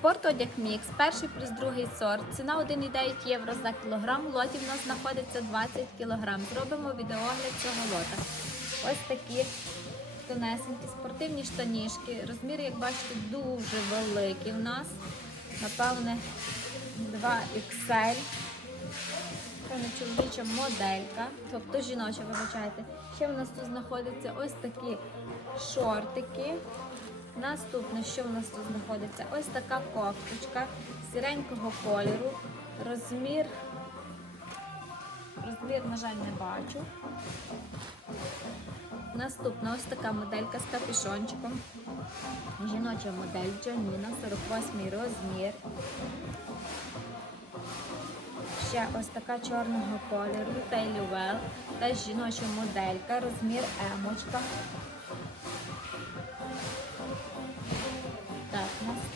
Спортодяг Мікс, перший плюс другий сорт. Ціна 1,9 євро за кілограм. В лоті в нас знаходиться 20 кілограм. Зробимо відеогляд цього лота. Ось такі тонесенькі спортивні штанішки. Розмір, як бачите, дуже великий в нас. Напевне, 2XL. Це не чоловіча моделька, тобто жіноча, вибачайте. Ще в нас тут знаходяться ось такі шортики. Наступне, що в нас тут знаходиться? Ось така кофточка сіренького кольору. Розмір, розмір, на жаль, не бачу. Наступна ось така моделька з капюшончиком. Жіноча модель Джаніна, 48 розмір. Ще ось така чорного кольору, Тейлювел, теж жіноча моделька, розмір емочка.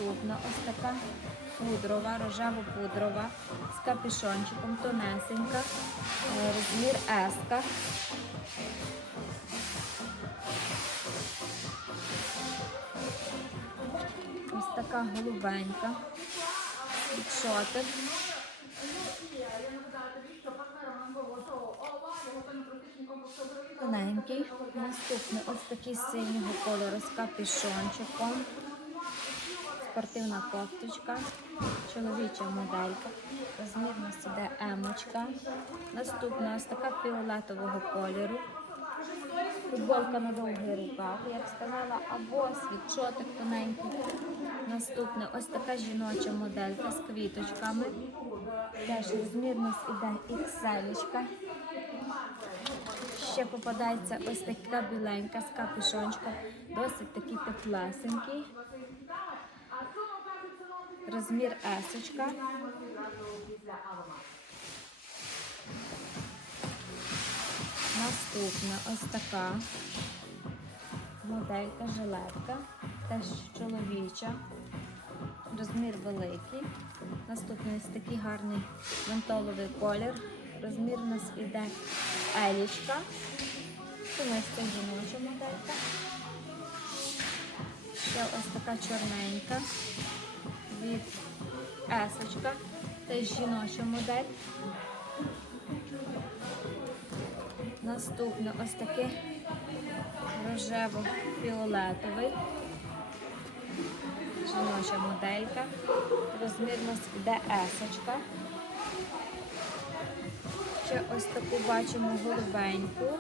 Наступна ось така пудрова, рожево-пудрова з капюшончиком, тонесенька, е, розмір еска. Ось така голубенька. Тоненький. Наступний ось такий синього кольору з капюшончиком. Спортивна кофточка, чоловіча моделька. Розмір у нас іде емочка. Наступна ось така фіолетового кольору. Футболка на довгий рукав, як сказала, або світшотик тоненький. Наступне ось така жіноча моделька з квіточками. Теж розмір у нас іде XL. Ще попадається ось така біленька з капюшончиком, досить такий теплесенький. Розмір есочка. Наступна ось така моделька, жилетка, теж чоловіча, розмір великий. Наступний ось такий гарний ментоловий колір. Розмір у нас іде елічка. Це ось ця жіноча моделька. Ще ось така чорненька від есочка. Теж жіноча модель. Наступне ось такий рожево-фіолетовий. Жіноча моделька. Розмір у нас іде есочка. Ще ось таку бачимо голубеньку.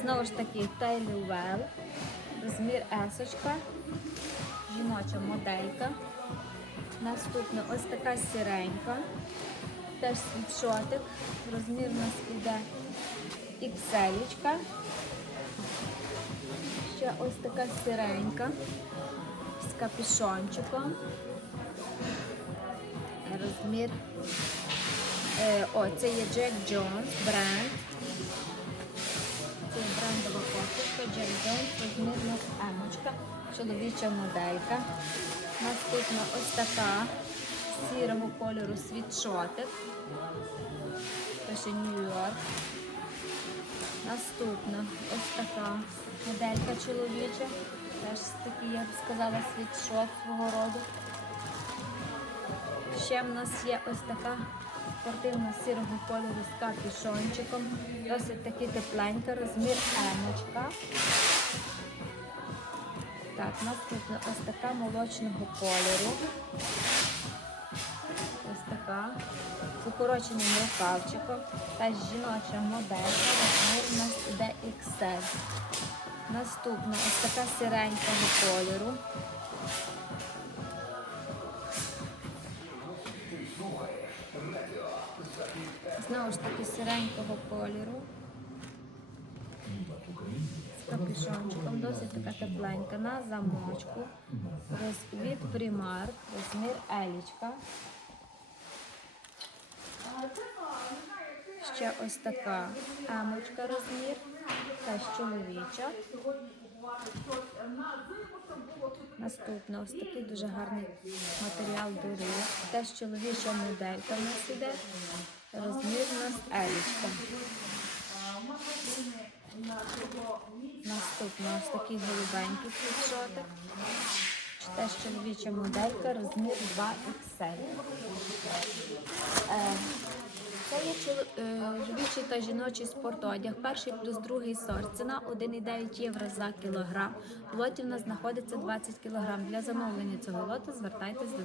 Знову ж таки Тейлювел. Розмір есочка. Жіноча моделька. Наступна ось така сіренька. Теж світшотик. Розмір у нас іде ікселічка. Ще ось така сіренька з капюшончиком. Розмір. Е, О, це є Jack Jones бренд. Це брендова кофточка Jack Jones, розмір у нас емочка, чоловіча моделька. Наступна ось така сірого кольору світшотик. Пише Нью-Йорк. Наступна ось така моделька чоловіча. Теж такий, я б сказала, світшот свого роду. Ще в нас є ось така спортивна сірого кольору з капюшончиком. Досить таки тепленька, розмір емочка. Так, наступна ось така молочного кольору. Ось така. З укороченим рукавчиком. Та жіноча моделька, розмір у нас іде XL. Наступна ось така сиренького кольору. Знову ж таки сиренького кольору. Капюшончиком, досить така тепленька на замочку. Від Primark, розмір елічка. Ще ось така емочка розмір, теж чоловіча. Наступна ось такий дуже гарний матеріал дурі. Теж чоловіча моделька в нас іде. Розмір у нас елічка. Наступна ось такий голубенький флішотик. Теж чоловіча моделька, розмір 2XL. Е, Це є е, чоловічий та жіночий спортодяг, перший плюс другий сорт. Ціна 1,9 євро за кілограм. В в нас знаходиться 20 кілограм. Для замовлення цього лоту звертайтесь до нас.